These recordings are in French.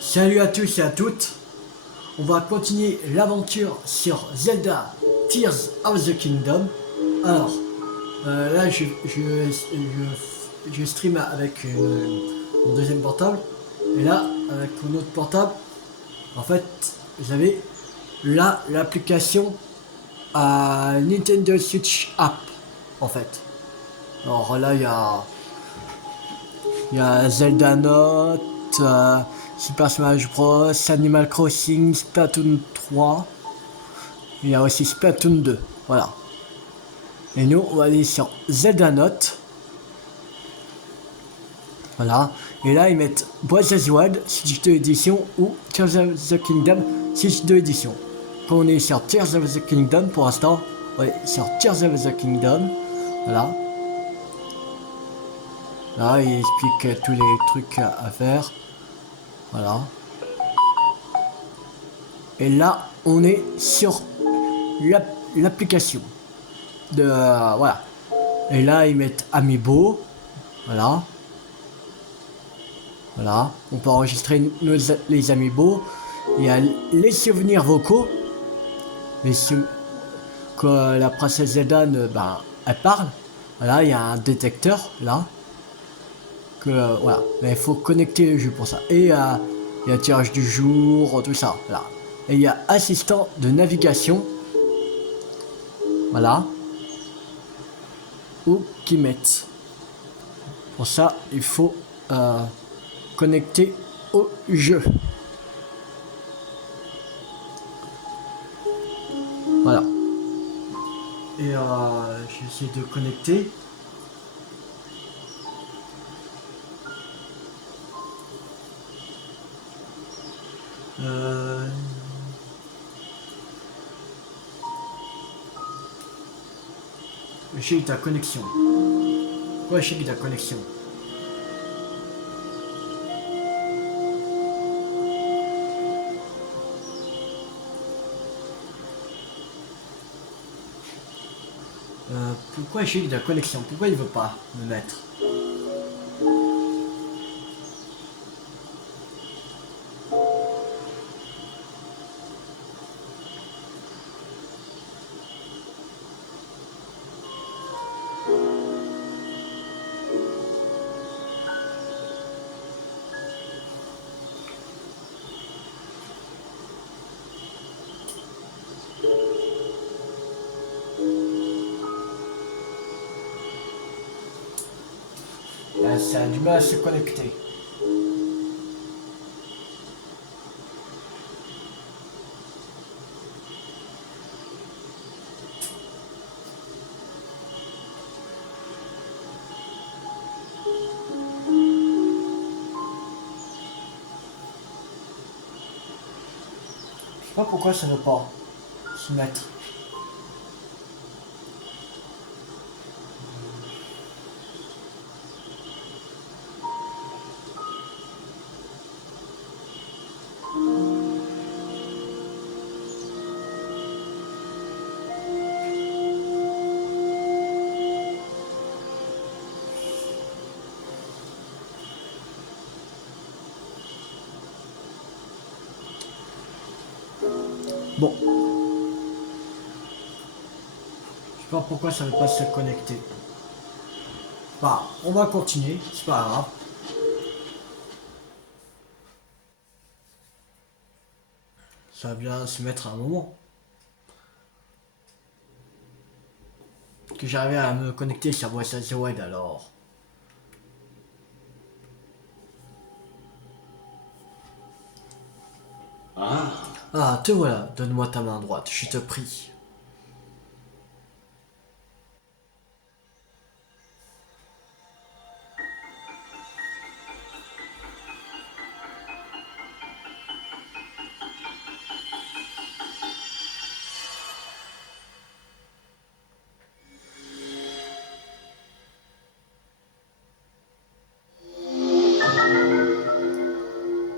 Salut à tous et à toutes. On va continuer l'aventure sur Zelda Tears of the Kingdom. Alors, là, je stream avec mon deuxième portable. Et là, avec mon autre portable, en fait, j'avais là l'application Nintendo Switch App, en fait. Alors là, il y a Zelda Note, Super Smash Bros, Animal Crossing, Splatoon 3. Il y a aussi Splatoon 2. Voilà. Et nous, on va aller sur Zelda Note. Voilà. Et là, ils mettent Breath of the Wild, Switch 2 Edition ou Tears of the Kingdom, Switch 2 Edition. Quand on est sur Tears of the Kingdom, pour l'instant, ouais, sur Tears of the Kingdom. Voilà. Là, il explique tous les trucs à faire. Voilà. Et là, on est sur l'application. Voilà. Et là, ils mettent Amiibo. Voilà. Voilà. On peut enregistrer les Amiibo. Il y a les souvenirs vocaux. Que la princesse Zelda, elle parle. Voilà, il y a un détecteur, là. Voilà. Mais il faut connecter le jeu pour ça. Et il y a tirage du jour, tout ça. Voilà. Et il y a assistant de navigation. Voilà. Ou qui mettent. Pour ça, il faut connecter au jeu. Voilà. Et j'essaie de connecter. J'ai ta connexion. Ouais, j'ai ta connexion. Pourquoi j'ai de la connexion? Pourquoi il veut pas me mettre? Ça a du mal à se connecter. Je sais pas pourquoi ça ne veut pas se mettre. Bon. Je sais pas pourquoi ça ne veut pas se connecter. Bah, on va continuer, c'est pas grave. Ça va bien se mettre à un moment. Que j'arrivais à me connecter sur Breath of the Wild alors. Ah, te voilà, donne-moi ta main droite, je te prie.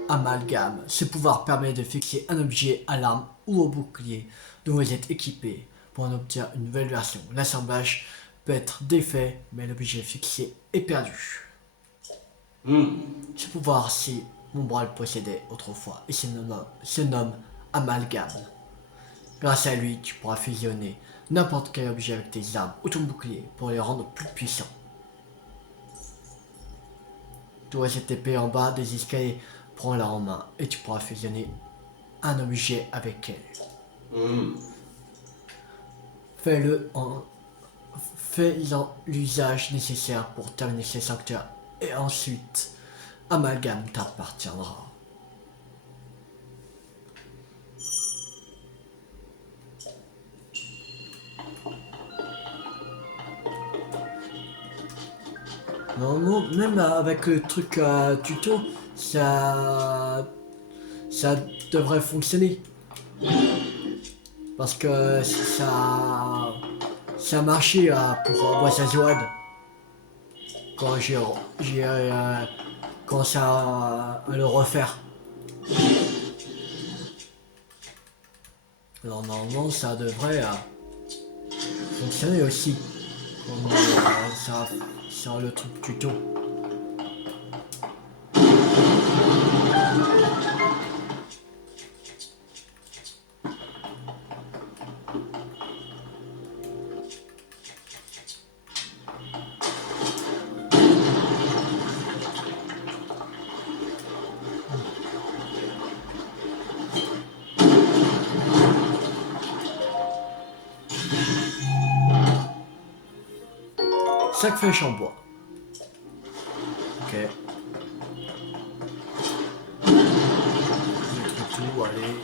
Amalgame. Ce pouvoir permet de fixer un objet à l'arme ou au bouclier dont vous êtes équipé pour en obtenir une nouvelle version. L'assemblage peut être défait, mais l'objet fixé est perdu. Ce pouvoir, c'est mon bras le possédait autrefois et se nomme Amalgame. Grâce à lui, tu pourras fusionner n'importe quel objet avec tes armes ou ton bouclier pour les rendre plus puissants. Tu vois cette épée en bas des escaliers, prends-la en main et tu pourras fusionner un objet avec elle. Fais-en l'usage nécessaire pour terminer ces sanctuaires et ensuite, Amalgame t'appartiendra. Non, même avec le truc tuto, ça devrait fonctionner. Parce que ça a marché pour Boissazoad. Quand j'ai commencé à le refaire. Alors normalement ça devrait fonctionner aussi. Comme ça le truc tuto. Chaque flèche en bois. Ok. Mettre tout, allez.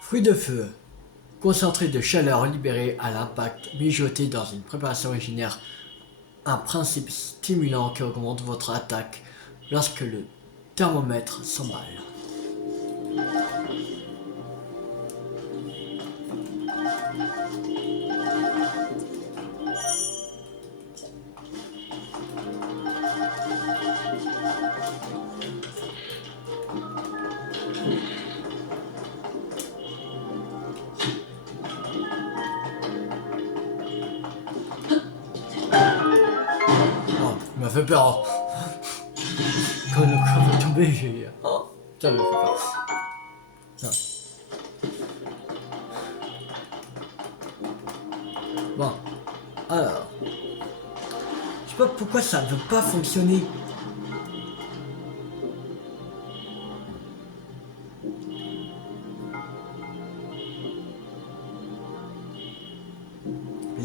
Fruit de feu. Concentré de chaleur libéré à l'impact, mijoté dans une préparation originaire. Un principe stimulant qui augmente votre attaque lorsque le thermomètre s'emballe. Oh, il m'a fait peur. Quand le corps est tombé, j'ai... Oh, ça me fait peur. Ah. Bon, alors... Je sais pas pourquoi ça ne veut pas fonctionner.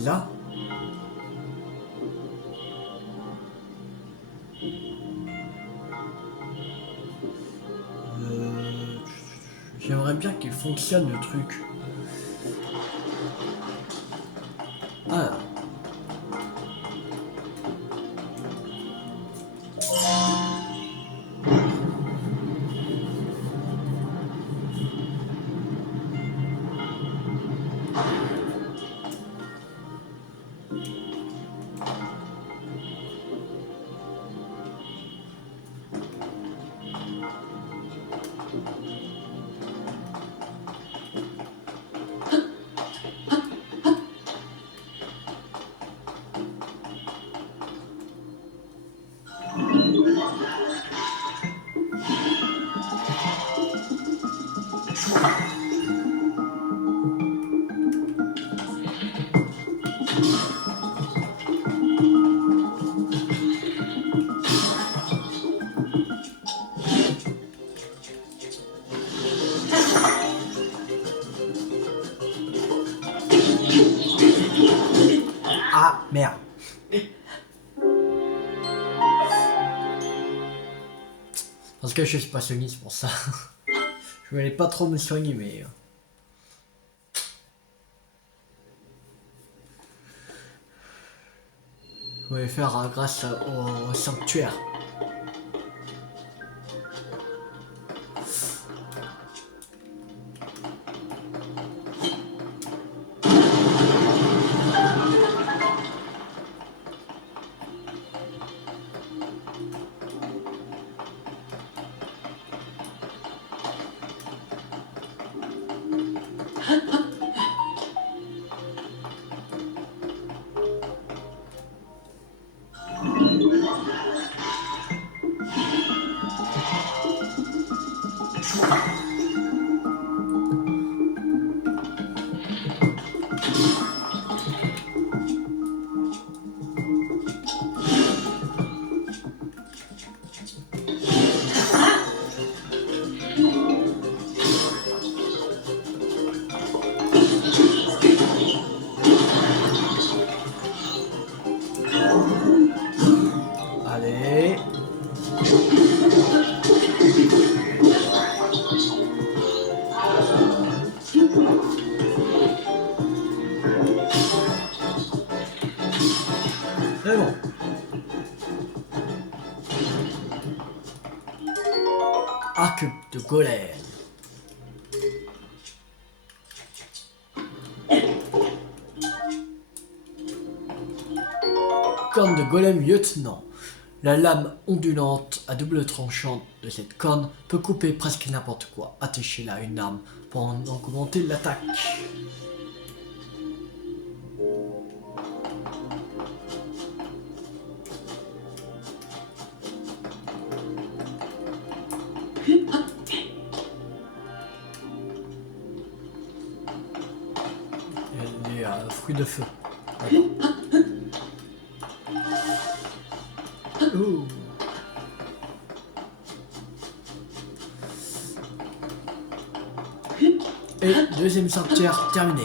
Là. J'aimerais bien qu'il fonctionne le truc. Alors. Ah, merde. Parce que je suis pas soigné, c'est pour ça. Je voulais pas trop me soigner, mais... Je voulais faire grâce au sanctuaire. Mais bon. Arc de golem. Corne de golem lieutenant. La lame ondulante à double tranchant de cette corne peut couper presque n'importe quoi. Attachez-la à une arme pour en augmenter l'attaque. Les fruits de feu. Ouh. Et deuxième sanctuaire terminé.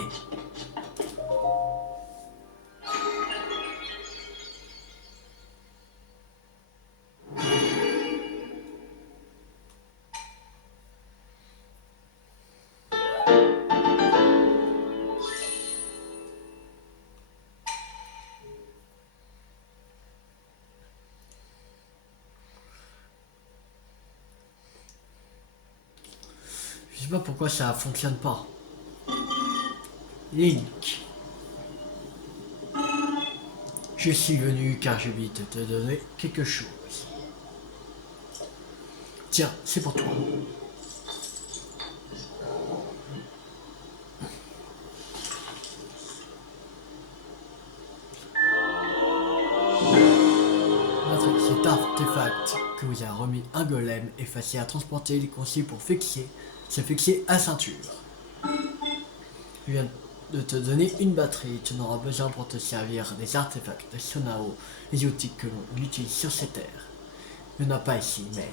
Je sais pas pourquoi ça fonctionne pas. Link. Je suis venu car j'ai envie de te donner quelque chose. Tiens, c'est pour toi. Cet artefact que vous a remis un golem est facile à transporter. Les conseils pour se fixer à ceinture. Je viens de te donner une batterie. Tu n'auras besoin pour te servir des artefacts de Sonao, les outils que l'on utilise sur cette terre. Il n'y en a pas ici, mais...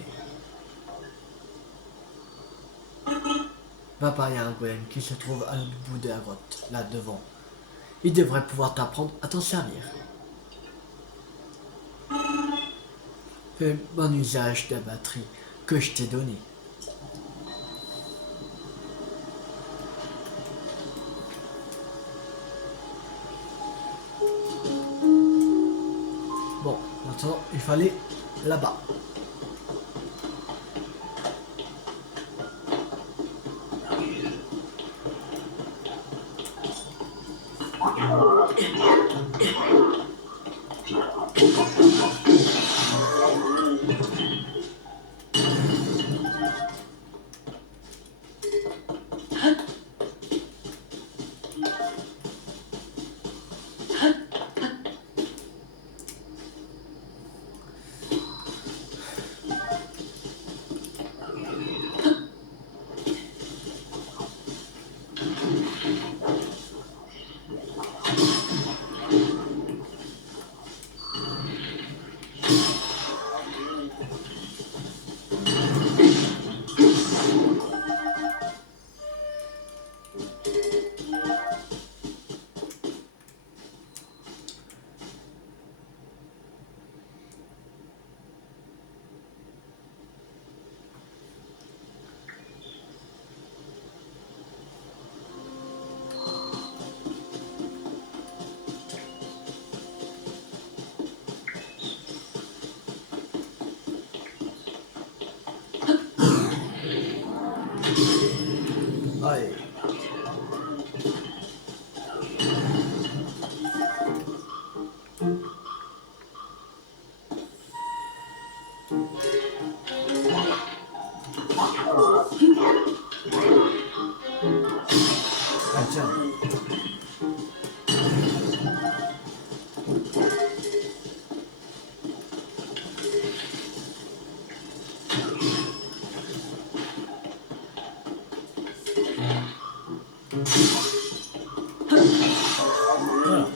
Papa, il y a un golem qui se trouve à l'autre bout de la grotte, là devant. Il devrait pouvoir t'apprendre à t'en servir. Fais bon usage de la batterie que je t'ai donnée. Bon, maintenant il fallait là-bas. Allez. Ah tiens. Voilà.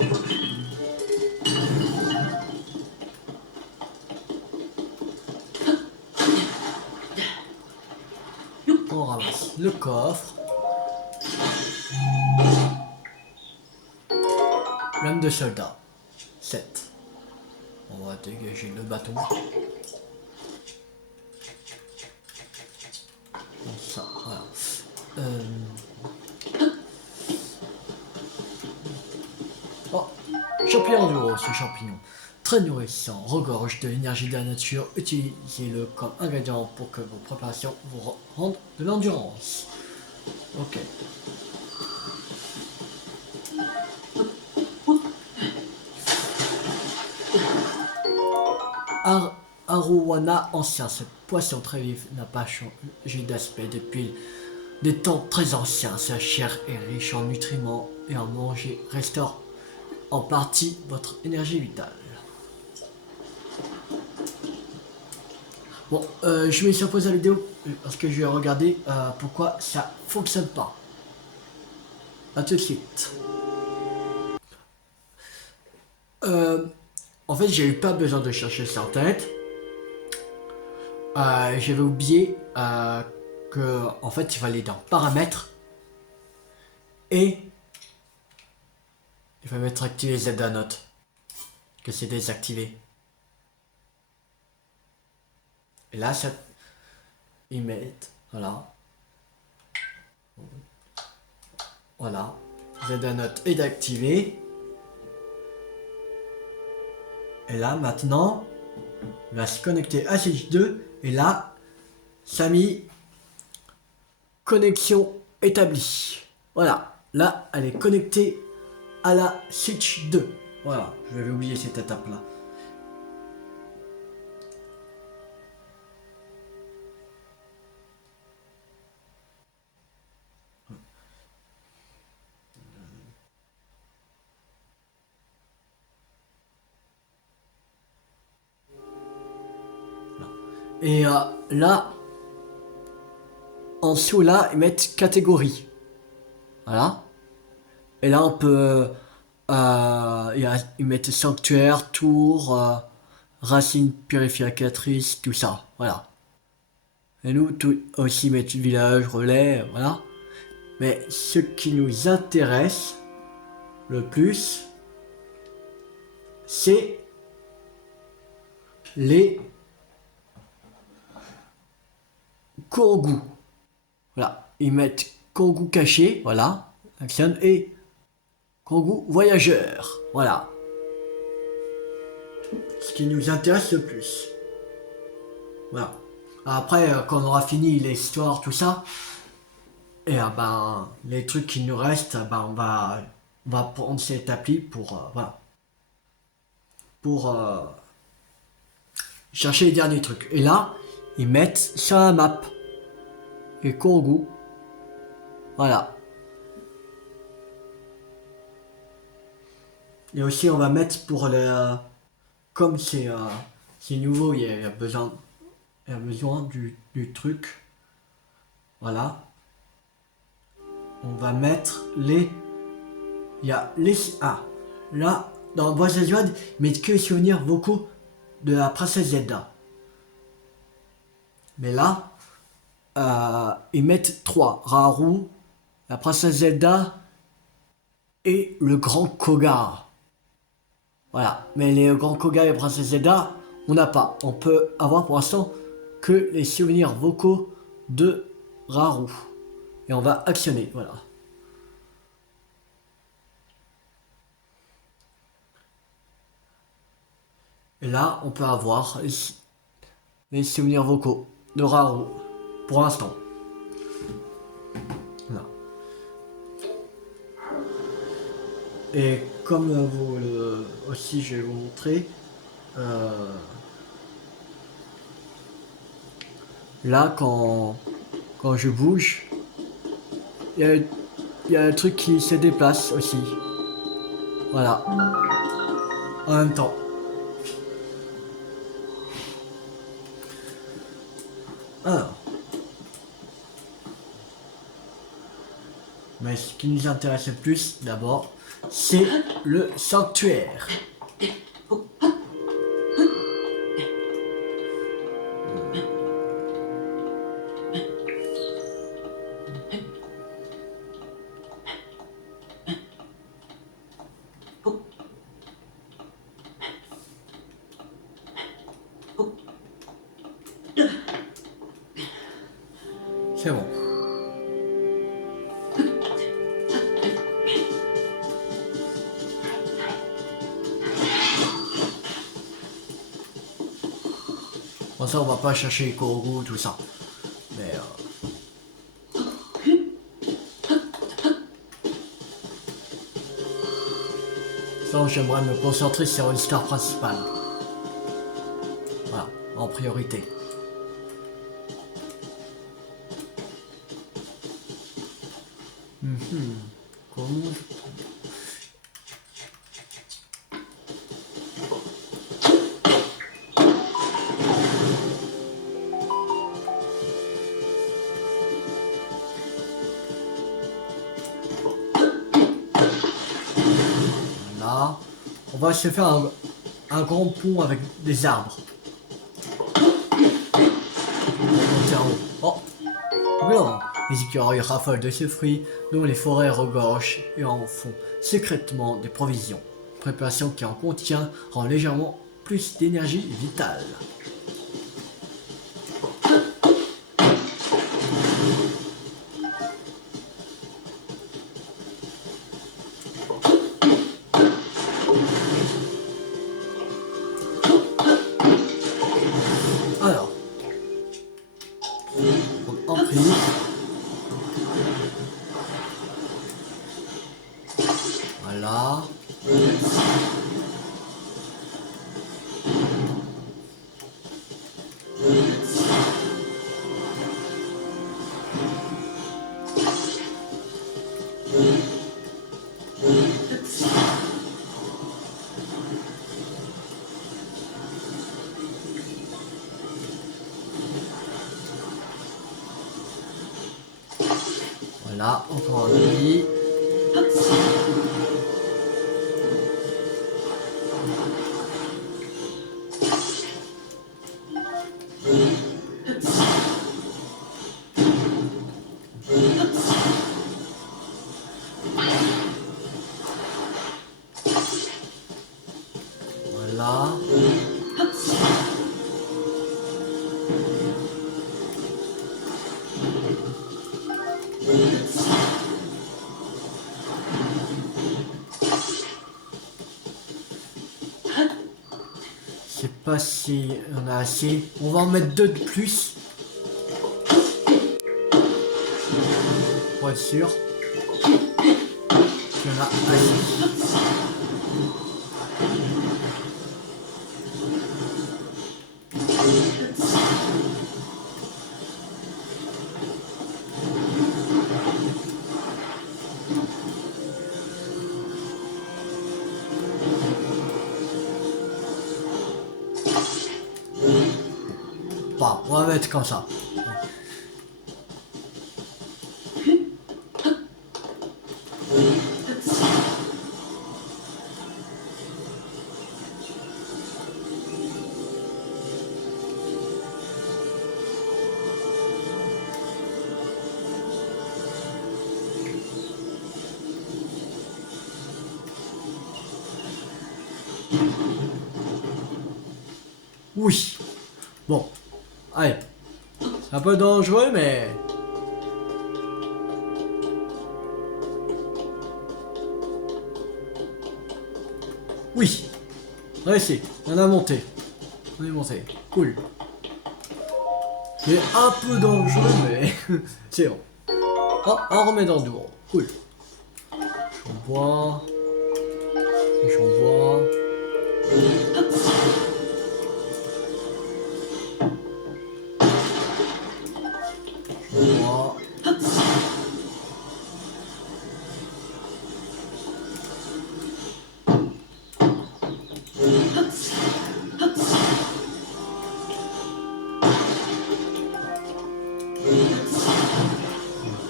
On ramasse le coffre. Lame de soldat. 7. On va dégager le bâton. Ça, voilà. Oh, champignon du rose, ce champignon. très nourrissant, regorge de l'énergie de la nature. Utilisez-le comme ingrédient pour que vos préparations vous rendent de l'endurance. Ok. Arowana ancien, ce poisson très vif n'a pas changé d'aspect depuis des temps très anciens. Sa chair est riche en nutriments et en manger restaure en partie votre énergie vitale. Bon, je vais sur pause la vidéo parce que je vais regarder pourquoi ça fonctionne pas. A tout de suite. En fait, j'ai eu pas besoin de chercher sur internet. J'avais oublié que en fait il fallait dans paramètres et il fallait mettre activer les aides à notes, que c'est désactivé. Et là, ça, ils mettent, voilà, voilà, Z à note est activé. Et là, maintenant, il va se connecter à Switch 2. Et là, ça a mis connexion établie. Voilà, là, elle est connectée à la Switch 2. Voilà, je vais oublier cette étape-là. Et là, en dessous, là, ils mettent catégorie. Voilà. Et là, on peut... ils mettent sanctuaire, tour, racine purificatrice, tout ça. Voilà. Et nous, tout, aussi mettre village, relais, voilà. Mais ce qui nous intéresse le plus, c'est les Kourgou. Voilà. Ils mettent Kourgou caché, voilà. Action et Kourgou voyageur. Voilà. Ce qui nous intéresse le plus. Voilà. Après, quand on aura fini l'histoire, tout ça, et ben, les trucs qui nous restent, ben, on va prendre cette appli pour, voilà, pour chercher les derniers trucs. Et là, ils mettent sur la map et Kourgou. Voilà. Et aussi, on va mettre pour le, comme c'est nouveau, il y a besoin, du truc. Voilà. On va mettre les... Il y a les... Ah, là, dans Princesse Zelda, ils mettent que les souvenirs vocaux de la princesse Zelda. Mais là, ils mettent 3. Raoult, la princesse Zelda et le grand Koga. Voilà. Mais les grands Koga et la princesse Zelda, on n'a pas. On peut avoir pour l'instant que les souvenirs vocaux de Raoult. Et on va actionner, voilà. Et là, on peut avoir les souvenirs vocaux de Raoult, pour l'instant. Voilà. Et comme aussi je vais vous montrer, là, quand je bouge, il y a un truc qui se déplace aussi. Voilà. En même temps. Alors. Mais ce qui nous intéresse le plus, d'abord, c'est le sanctuaire. C'est bon. Bon, ça, on va pas chercher les coraux, tout ça. Mais ça, j'aimerais me concentrer sur l'histoire principale. Voilà, en priorité. Comment... Là, on va se faire un grand pont avec des arbres. Monter en haut. Oh, blanc. Les écureuils raffolent de ce fruit dont les forêts regorgent et en font secrètement des provisions. Préparation qui en contient rend légèrement plus d'énergie vitale. Alors, en prise. Voilà. Voilà, encore lui. Voilà. Je sais pas si on a assez. On va en mettre 2 de plus. Pour être sûr. Qu'il y en a assez. Bon, on va mettre comme ça. Oui. Bon. Allez. C'est un peu dangereux, mais... Oui. Réussi. On a monté. On est monté. Cool. C'est un peu dangereux, mais... c'est bon. Oh, on remet dans le dos. Cool. Shampoing. Shampoing. Shampoing.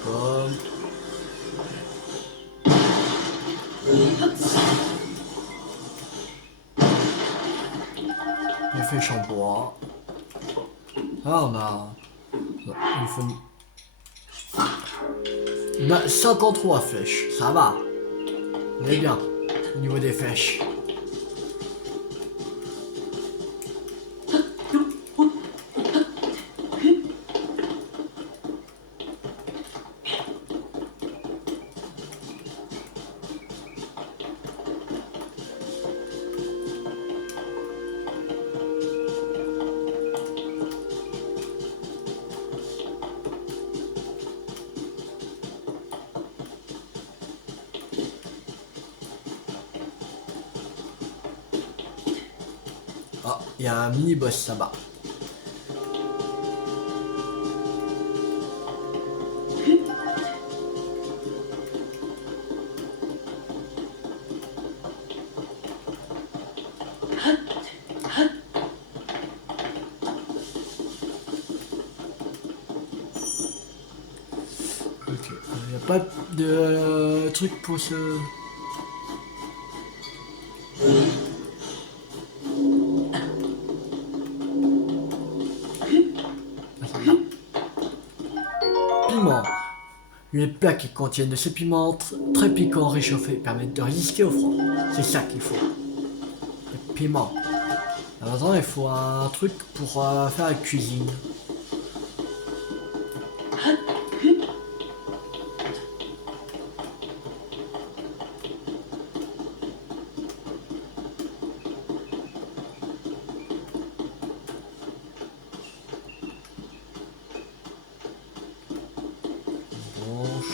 Comme... Effet shampoing. Ah, on a... Il faut... On a 53 flèches, ça va. On est bien au niveau des flèches. il y a un mini-boss là-bas. Ok, il n'y a pas de truc pour ce... Piment. Les plats qui contiennent de ces piments très piquants réchauffés permettent de résister au froid. C'est ça qu'il faut. Les piments. Alors attends, il faut un truc pour faire la cuisine. Branche.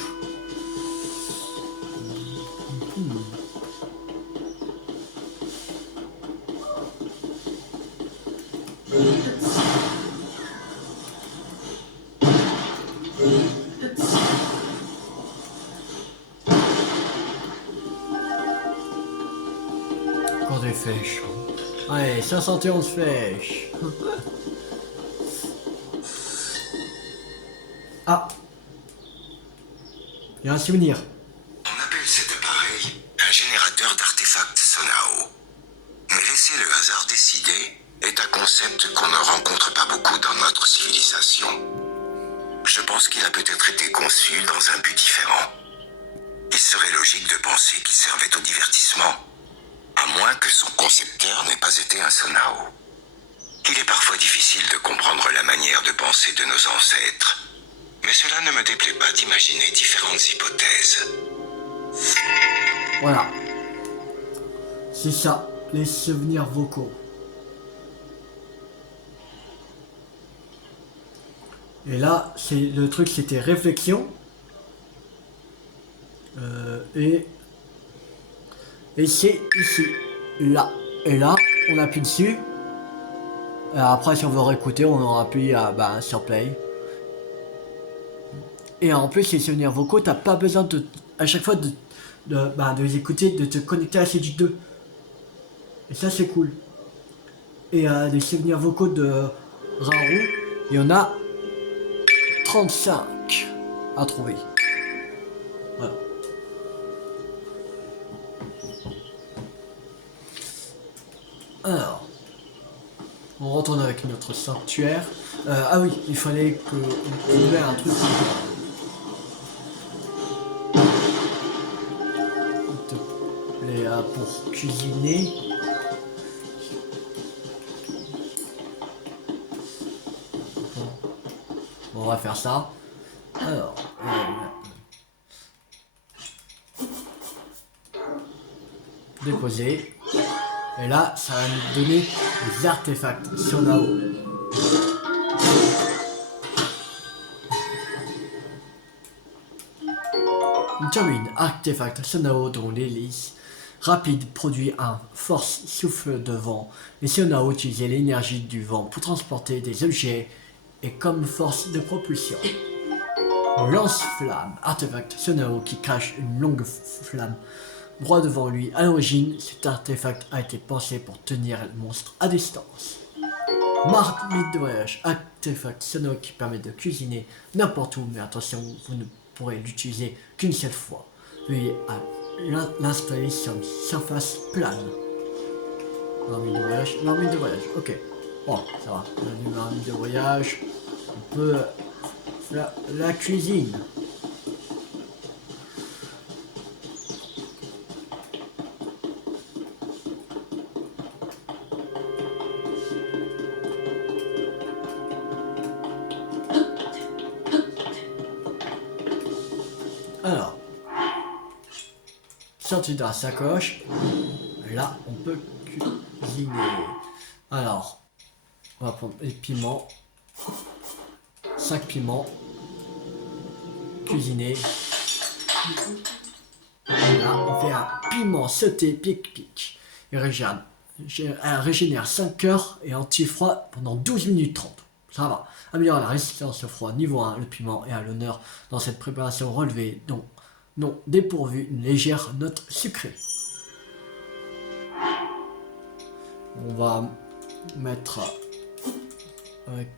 Encore des flèches. Allez, 71 flèches. Ah. Il y a un souvenir. On appelle cet appareil un générateur d'artefacts Sonao. Mais laisser le hasard décider est un concept qu'on ne rencontre pas beaucoup dans notre civilisation. Je pense qu'il a peut-être été conçu dans un but différent. Il serait logique de penser qu'il servait au divertissement, à moins que son concepteur n'ait pas été un Sonao. Il est parfois difficile de comprendre la manière de penser de nos ancêtres, mais cela ne me déplaît pas d'imaginer différentes hypothèses. Voilà. C'est ça, les souvenirs vocaux. Et là, c'est le truc, c'était réflexion. Et c'est ici, là. Et là, on appuie dessus. Et après, si on veut réécouter, on appuie sur play. Et en plus, les souvenirs vocaux, t'as pas besoin de, à chaque fois de les écouter, de te connecter à CD2. Et ça, c'est cool. Et des souvenirs vocaux de Raoult, il y en a 35 à trouver. Voilà. Alors, on retourne avec notre sanctuaire. Ah oui, il fallait que on trouvait un truc pour cuisiner. Bon, on va faire ça. Alors, déposer. Et là, ça va nous donner des artefacts Sonao. Une turbine artefact Sonao dont l'hélice rapide produit un force souffle de vent. Les Sonao utilisaient l'énergie du vent pour transporter des objets et comme force de propulsion. Lance-flamme, artefact Sonao qui cache une longue flamme droit devant lui. À l'origine, cet artefact a été pensé pour tenir le monstre à distance. Marmite de voyage, artefact Sonao qui permet de cuisiner n'importe où, mais attention, vous ne pourrez l'utiliser qu'une seule fois. Veuillez l'installer sur une surface plane. Marmite de voyage, ok. Bon, ça va, on a une marmite de voyage, on peut faire la cuisine. Alors, sorti de la sacoche, là on peut cuisiner. Alors, on va prendre les piments, 5 piments, cuisiner. Là on fait un piment sauté pic-pic. Et regarde, Elle régénère 5 heures et anti-froid pendant 12 minutes 30. Ça va. Améliore la résistance au froid niveau 1. Le piment est à l'honneur dans cette préparation relevée, dont non dépourvu une légère note sucrée. On va mettre avec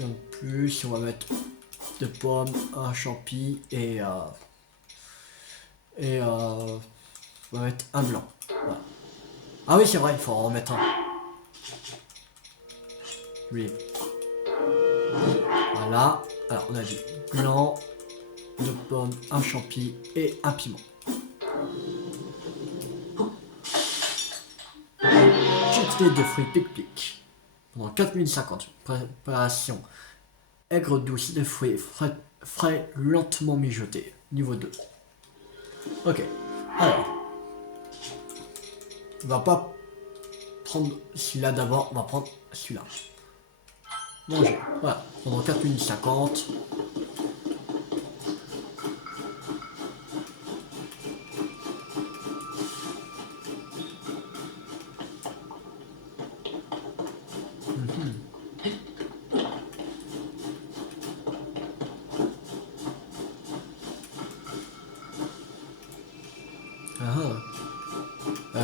un plus, on va mettre de pommes, un champi et on va mettre un blanc. Voilà. Ah oui, c'est vrai, il faut en remettre un. Oui. Voilà. Alors on a dit blanc, deux pommes, un champi et un piment. Chuterie de fruits pic-pic. Pendant 4050. Préparation aigre douce de fruits frais lentement mijotés. Niveau 2. Ok. Alors. On va pas prendre celui-là d'abord. On va prendre celui-là. Manger. Voilà. Pendant 4 minutes 50.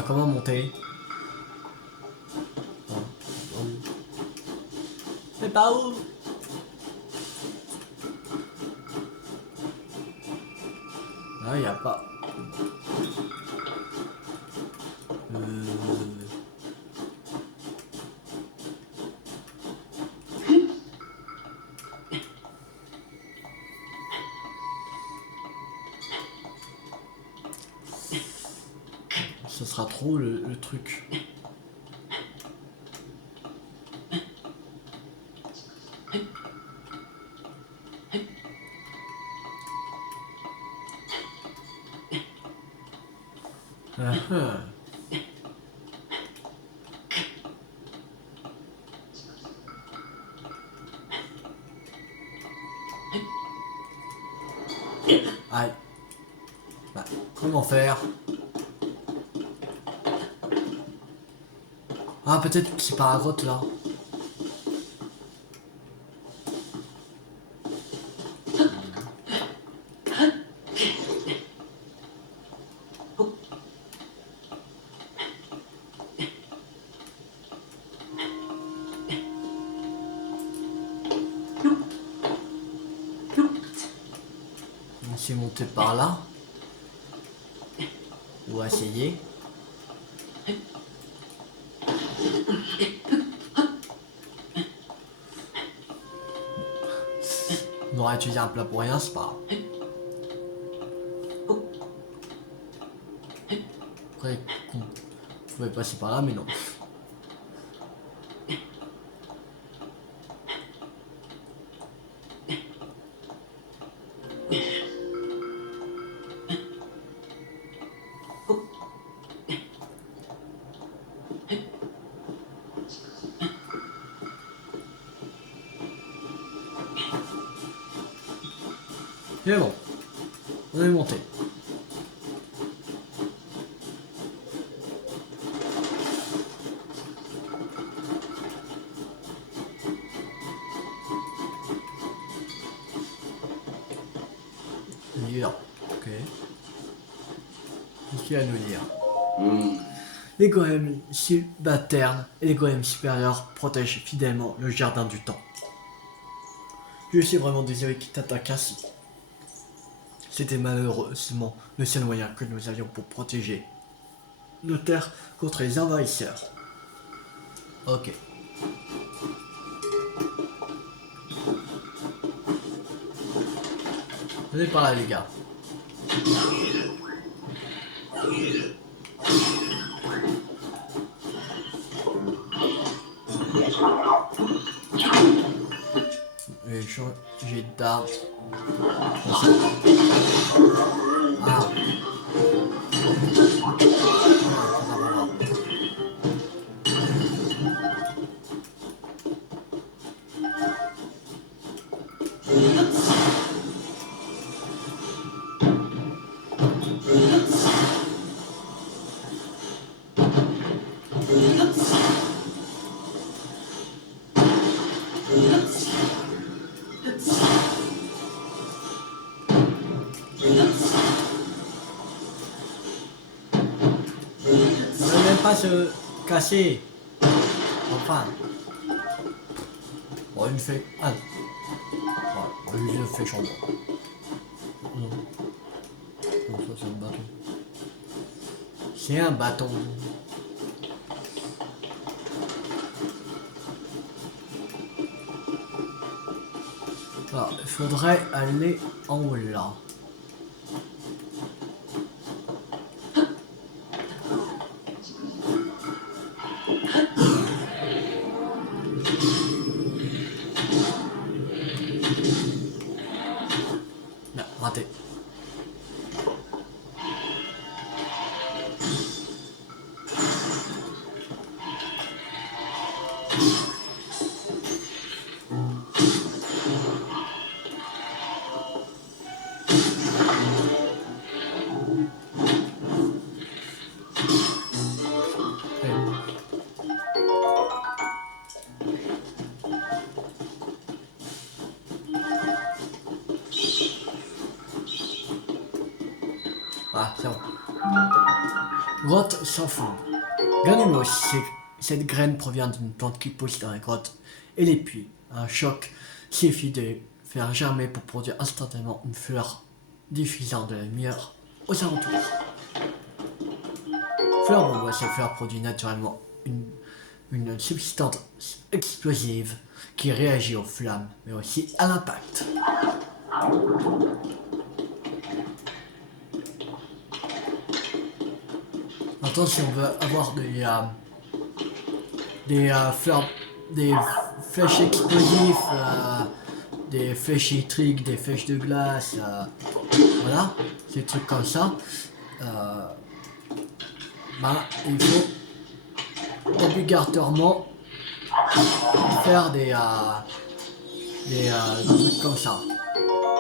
Comment monter? C'est pas où? Ah, y a pas. Ce sera trop le truc. Aïe. Bah, comment faire? Ah, peut-être que c'est par la grotte là. On s'est monté par là. On va essayer. On aura utilisé un plat pour rien, c'est pas grave. Après, on pouvait passer par là, mais non. Mais bon, on est monté. Lire. Ok. Qu'est-ce qu'il y a à nous dire? Les golems subalternes et les golems supérieurs protègent fidèlement le jardin du temps. Je suis vraiment désolé qu'ils t'attaquent ainsi. C'était malheureusement le seul moyen que nous avions pour protéger nos terres contre les envahisseurs. Ok. Venez par là les gars. Et j'ai d'armes. Ah. pas se casser. Enfin. Bon, une fée. Ah. Voilà, une fée chambre. Non. Non, ça c'est un bâton. C'est un bâton. Alors, il faudrait aller en haut là. Non, raté. Ah, c'est bon. Grotte sans fond. Granulose, cette graine provient d'une plante qui pousse dans les grottes et les puits. Un choc suffit de faire germer pour produire instantanément une fleur diffusant de la lumière aux alentours. Fleur bombe, cette fleur produit naturellement une substance explosive qui réagit aux flammes, mais aussi à l'impact. Maintenant, si on veut avoir des flèches explosives, des flèches électriques, des flèches de glace, voilà, des trucs comme ça, il faut obligatoirement faire des trucs comme ça.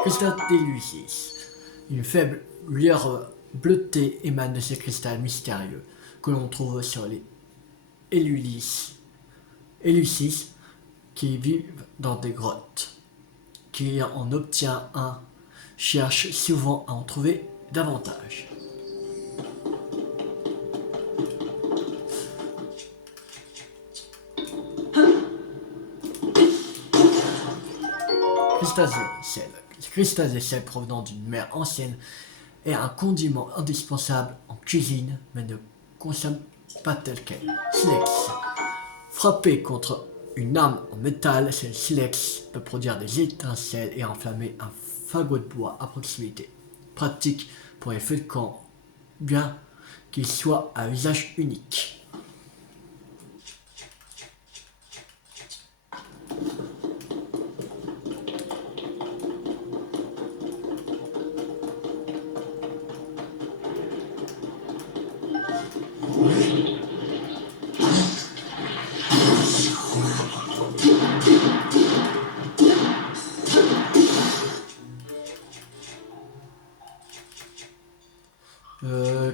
Cristal d'Élucis. Une faible lueur bleutée émane de ces cristals mystérieux que l'on trouve sur les Élucis qui vivent dans des grottes. Qui en obtient un cherche souvent à en trouver davantage. Cristal de sel provenant d'une mer ancienne est un condiment indispensable en cuisine, mais ne consomme pas tel quel. Silex. Frappé contre une arme en métal, ce silex peut produire des étincelles et enflammer un fagot de bois à proximité. Pratique pour les feux de camp, bien qu'il soit à usage unique.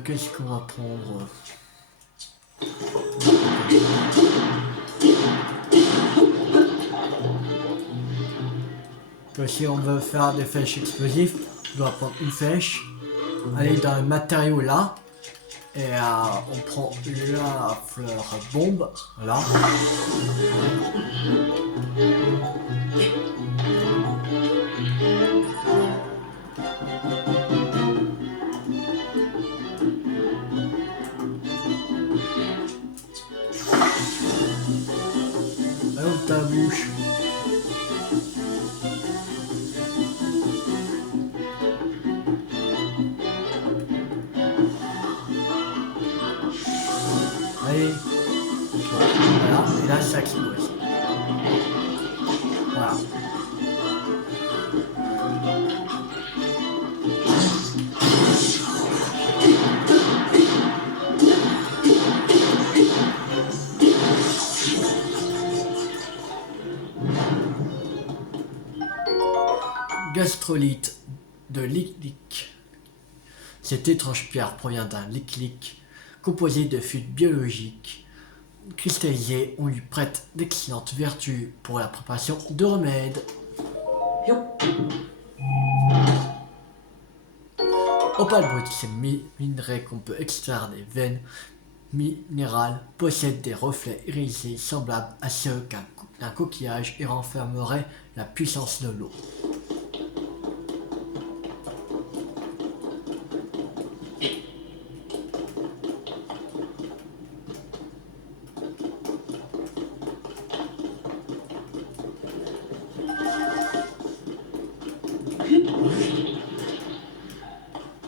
Qu'est-ce qu'on va prendre? Si on veut faire des flèches explosives, on doit prendre une flèche, aller dans le matériau là, et on prend la fleur bombe, là. Ouvre ta bouche. Allez. Voilà, et là ça explose. Voilà. Gastrolite de liqulique. Cette étrange pierre provient d'un liqulique composé de fluides biologiques cristallisés. On lui prête d'excellentes vertus pour la préparation de remèdes. Opale brut, c'est minerai qu'on peut extraire des veines minéral possède des reflets irisés semblables à ceux d'un coquillage et renfermerait la puissance de l'eau.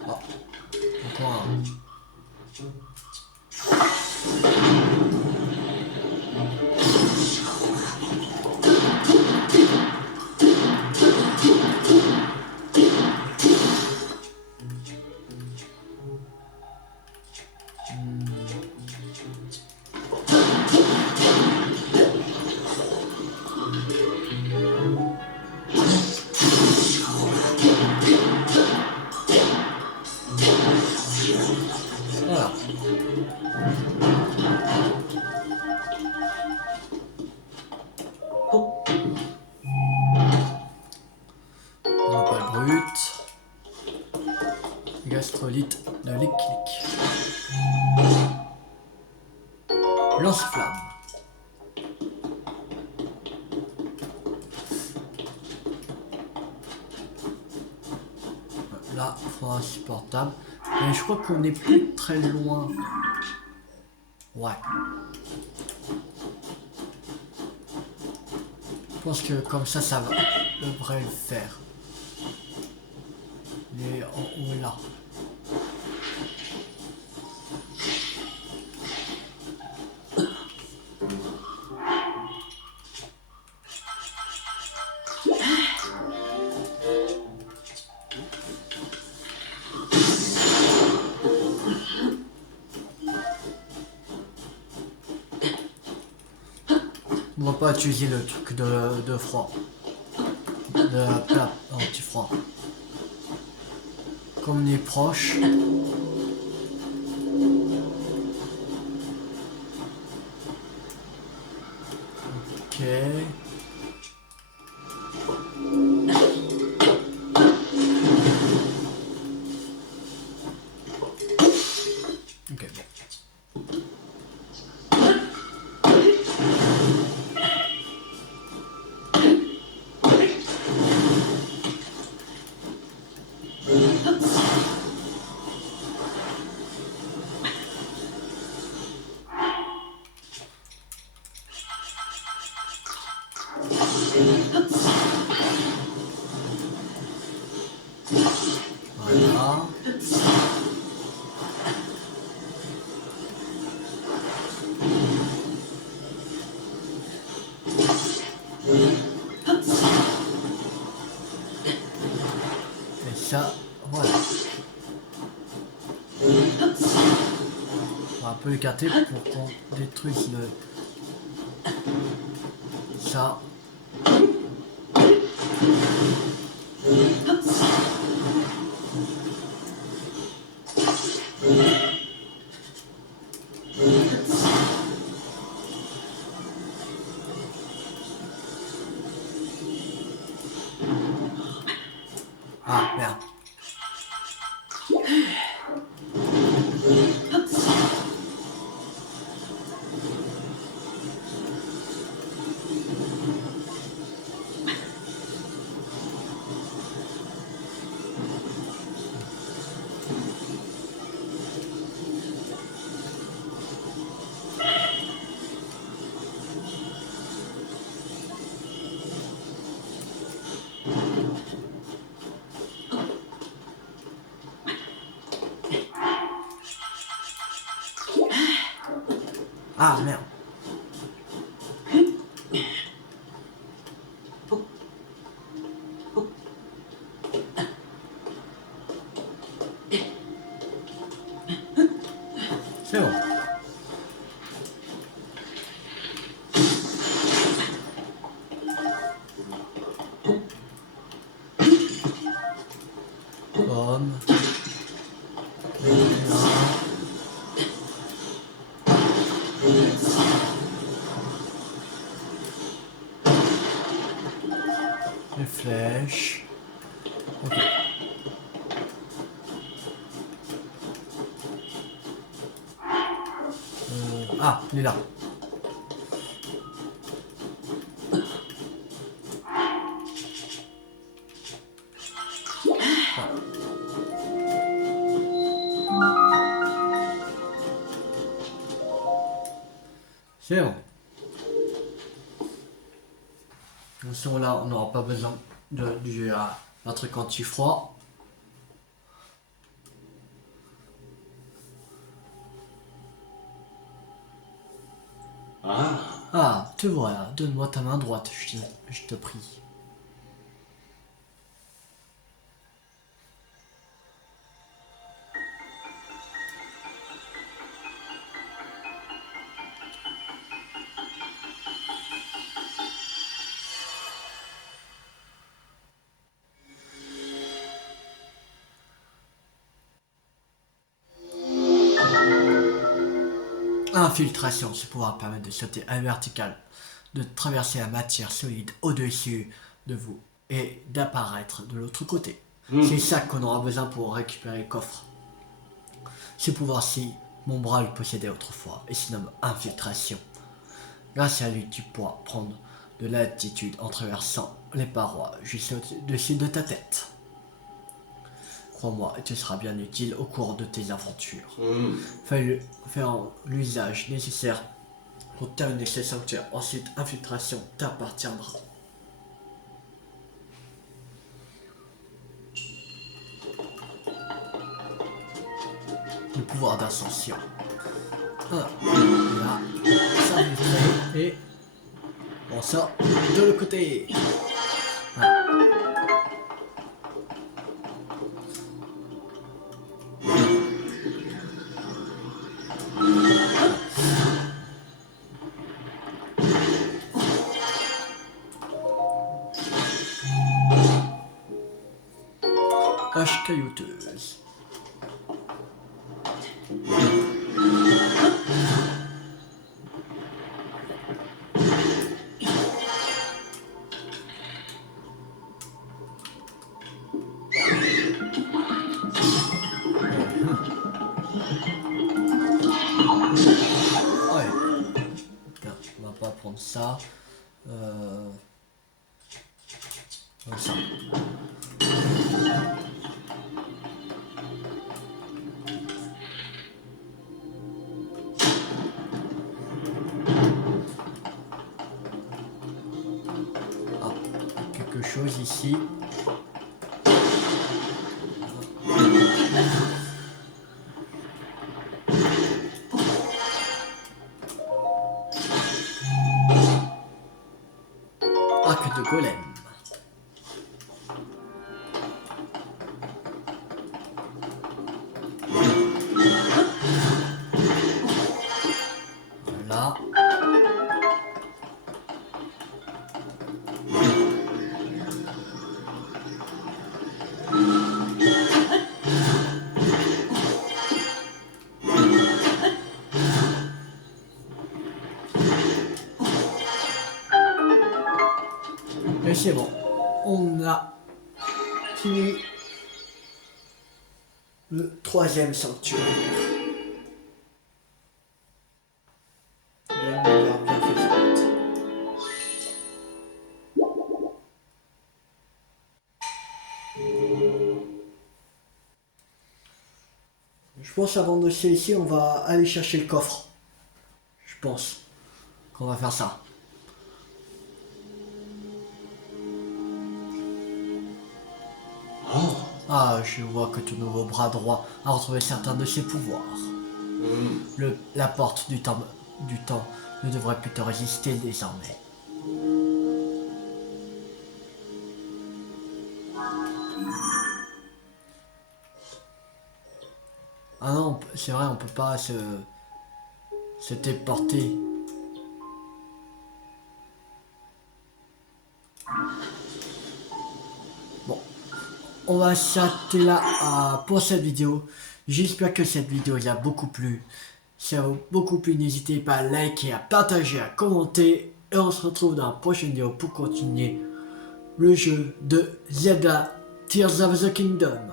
Oh, encore un. Voilà. Appel brut. Gastrolyte de l'équilique. Lance-flamme. Là, froid insupportable. Mais je crois qu'on n'est plus très loin. Ouais. Je pense que comme ça devrait le faire. Il est en haut là. On va pas utiliser le truc de froid. De plat anti-froid. Comme on est proche. Ok. Ok, bon. Voilà. Et ça, voilà. On va un peu écarter pour qu'on détruise ça. Ah, merde. Ah, merde. C'est bon. Pomme. Les flèches. Ok. Ah, il est là. C'est bon. De toute façon, là, on n'aura pas besoin du un truc anti-froid. Ah, te voilà. Donne-moi ta main droite, je te prie. Infiltration, ce pouvoir permet de sauter à la verticale, de traverser la matière solide au-dessus de vous et d'apparaître de l'autre côté. C'est ça qu'on aura besoin pour récupérer le coffre. Ce pouvoir-ci, mon bras le possédait autrefois et se nomme infiltration. Grâce à lui, tu pourras prendre de l'altitude en traversant les parois juste au-dessus de ta tête. Crois-moi, tu seras bien utile au cours de tes aventures. Fais l'usage nécessaire pour terminer ce sanctuaire. Ensuite, infiltration t'appartiendra. Le pouvoir d'ascension. Là, s'infiltrer et on sort de l'autre côté. Voilà. Hache caillouteuse. Ouais. Putain, on va pas prendre ça. Ça. Quelque chose ici. Arc de golem. Voilà. Et c'est bon, on a fini le troisième sanctuaire. Une lumière bienfaisante. Je pense avant de laisser ici, on va aller chercher le coffre. Je pense qu'on va faire ça. Ah, je vois que ton nouveau bras droit a retrouvé certains de ses pouvoirs. La porte du temps ne devrait plus te résister désormais. Ah non, c'est vrai, on peut pas se téléporter. Bon, on va s'arrêter là pour cette vidéo. J'espère que cette vidéo vous a beaucoup plu. Si ça vous a beaucoup plu, n'hésitez pas à liker, à partager, à commenter. Et on se retrouve dans la prochaine vidéo pour continuer le jeu de Zelda Tears of the Kingdom.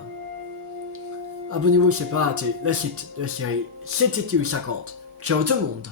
Abonnez-vous, c'est pas raté. La suite de la série, c'était TU50. Ciao tout le monde.